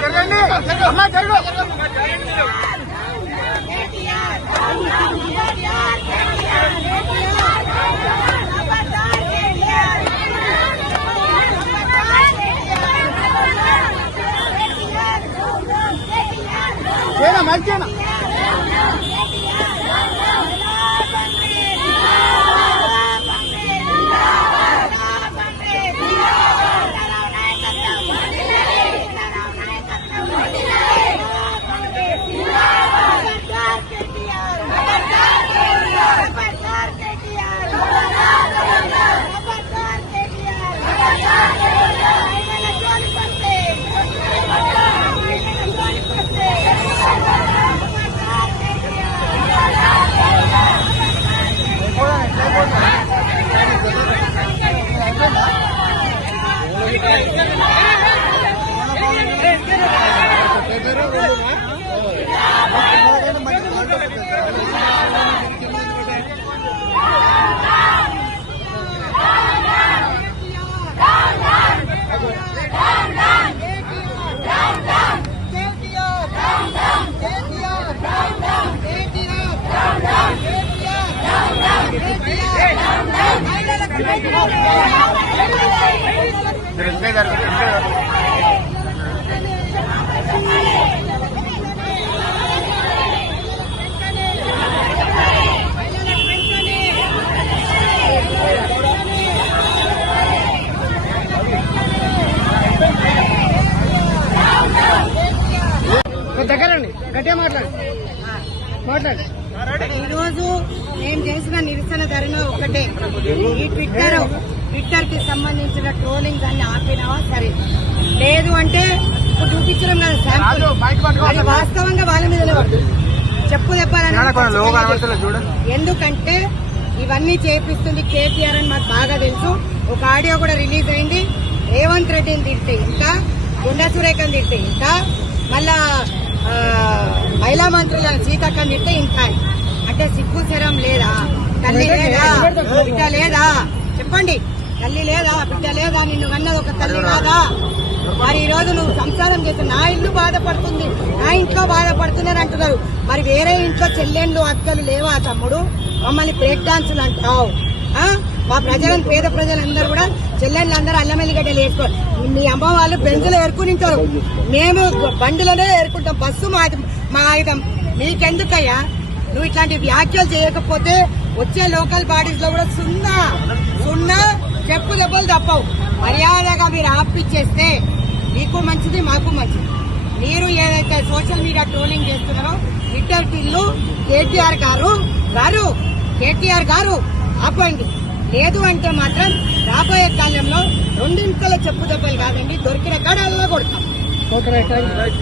జరగండి. అమ్మా జరుగు. Terima kasih. దగ్గరండి గట్టిగా మాట్లాడు. మాట్లాడు. ఈరోజు మేము చేసిన నిరసన ధరణ ఒకటే. ఈ ట్విట్టర్ ట్విట్టర్కి సంబంధించిన ట్రోలింగ్ దాన్ని ఆపినావా సరే. లేదు అంటే ఇప్పుడు చూపించడం కదా శాంపుల్. అది వాస్తవంగా వాళ్ళ మీద చెప్పు చెప్పాలని ఎందుకంటే ఇవన్నీ చేపిస్తుంది కేసీఆర్ అని మాకు బాగా తెలుసు. ఒక ఆడియో కూడా రిలీజ్ అయింది. రేవంత్ రెడ్డిని తిడితే ఇంకా గుండా సురేఖని తిడితే ఇంకా మళ్ళా మహిళా మంత్రుల సీతక్కని తిడితే ఇంకా అంటే సిగ్గు శరం లేదా? తల్లి లేదా? బిడ్డ లేదా? చెప్పండి. తల్లి లేదా? బిడ్డ లేదా? నిన్ను అన్నది ఒక తల్లి కాదా? మరి ఈ రోజు నువ్వు సంసారం చేస్తే నా ఇల్లు బాధపడుతుంది. నా ఇంట్లో బాధపడుతున్నారు అంటున్నారు. మరి వేరే ఇంట్లో చెల్లెళ్ళు అక్కలు లేవా తమ్ముడు? మమ్మల్ని బ్రేక్ డాన్సులు అంటావు. ఆ? మా ప్రజలను పేద ప్రజలందరూ కూడా చెల్లెళ్ళు అందరూ అల్లం ఎల్లిగడ్డలు మీ అమ్మ వాళ్ళు బెంజులు ఏరుకుని ఉంటారు మేము బండిలోనే ఏరుకుంటాం బస్సు మా మా ఆయుధం. మీకెందుకయ్యా? నువ్వు ఇట్లాంటి వ్యాఖ్యలు చేయకపోతే వచ్చే లోకల్ బాడీస్లో కూడా సున్నా సున్నా చెప్పు దెబ్బలు తప్పవు. మర్యాదగా మీరు ఆపిచ్చేస్తే మీకు మంచిది మాకు మంచిది. మీరు ఏదైతే సోషల్ మీడియా ట్రోలింగ్ చేస్తున్నారో ట్విట్టర్ పిల్లు కేటీఆర్ గారు గారు కేటీఆర్ గారు ఆపండి. లేదు అంటే మాత్రం రాబోయే కాలంలో రెండింతల చెప్పు దెబ్బలు కాదండి దొరికిన గడాలలో కొడతాం కాంగ్రెస్.